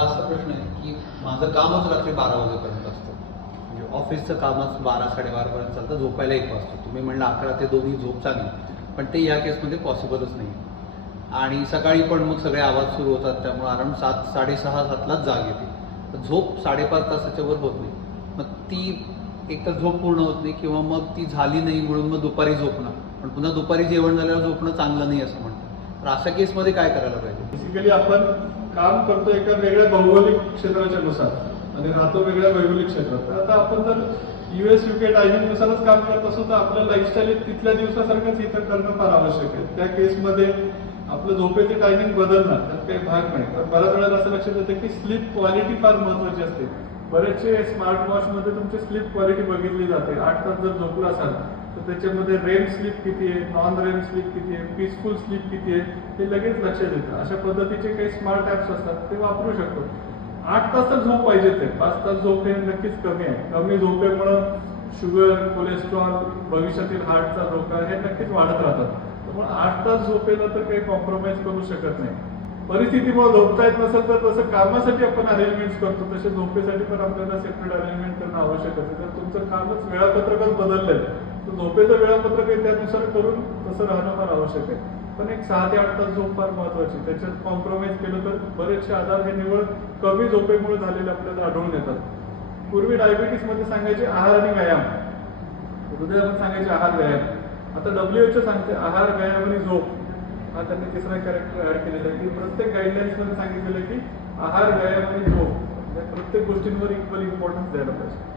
असा प्रश्न आहे की माझं कामच रात्री बारा वाजेपर्यंत असतं. म्हणजे ऑफिसचं कामच बारा साडेबारापर्यंत चालतं झोपायला एक वाजतो. तुम्ही म्हणलं अकरा ते दोन्ही झोप चांगली पण ते या केसमध्ये पॉसिबलच नाही. आणि सकाळी पण मग सगळे आवाज सुरू होतात त्यामुळे अराउंड सात साडेसहा सातलाच जाग येते. तर झोप साडेपाच तासाच्या वर होत नाही. मग ती एक तर झोप पूर्ण होत नाही किंवा मग ती झाली नाही म्हणून मग दुपारी झोपणं. पण पुन्हा दुपारी जेवण झाल्यावर झोपणं चांगलं नाही असं म्हणतात. तर अशा केसमध्ये काय करायला पाहिजे? बेसिकली आपण काम करतो एका वेगळ्या भौगोलिक क्षेत्राच्या नुसार. आणि राहतो वेगळ्या भौगोलिक क्षेत्रात. तर आता आपण जर युएस युके टायमिंग नुसारच काम करत असू तर आपलं लाईफस्टाईल तिथल्या दिवसासारखंच इथं करणं फार आवश्यक आहे. त्या केसमध्ये आपलं झोपेचे टायमिंग बदलणार त्यात काही भाग नाही. तर बऱ्याच वेळेला असं लक्षात येतं की स्लीप क्वालिटी फार महत्वाची असते. बरेचसे स्मार्ट वॉचमध्ये तुमची स्लीप क्वालिटी बघितली जाते. आठ तास जर झोपला असाल तर त्याच्यामध्ये रेम स्लीप किती आहे नॉन रेम स्लीप किती आहे पीसफुल स्लीप किती आहे हे लगेच लक्षात येतं. अशा पद्धतीचे काही स्मार्ट ॲप्स असतात ते वापरू शकतो. आठ तास तर झोप पाहिजे ते पाच तास झोप हे नक्कीच कमी आहे. कमी झोपेमुळं शुगर कोलेस्ट्रॉल भविष्यातील हार्टचा धोका हे नक्कीच वाढत राहतात. त्यामुळे आठ तास झोपेला तर काही कॉम्प्रोमाइज करू शकत नाही. परिस्थितीमुळे झोपता येत नसेल तर तसं कामासाठी आपण अरेंजमेंट करतो. तसे झोपेसाठी पण आपल्याला सेपरेट अरेंजमेंट करणं आवश्यक आहे जर तुमचं कामच वेळापत्रकच बदललंय तर झोपेचं वेळापत्रक आहे त्यानुसार करून तसं राहणं फार आवश्यक आहे. पण एक सहा ते आठ तास झोप फार महत्वाची त्याच्यात कॉम्प्रोमाइज केलं तर बरेचसे आजार हे निवड कमी झोपेमुळे झालेले आपल्याला आढळून येतात. पूर्वी डायबिटीसमध्ये सांगायचे आहार आणि व्यायाम. हृदयामध्ये सांगायचे आहार व्यायाम. आता डब्ल्यूएचओ सांगते आहार व्यायाम आणि झोप. हा त्यांनी तिसरा कॅरेक्टर ऍड केलेला आहे. की प्रत्येक गाईडलाईन्समध्ये सांगितलेलं आहे की आहार व्यायाम आणि झोप. या प्रत्येक गोष्टींवर इक्वल इम्पॉर्टन्स द्यायला पाहिजे.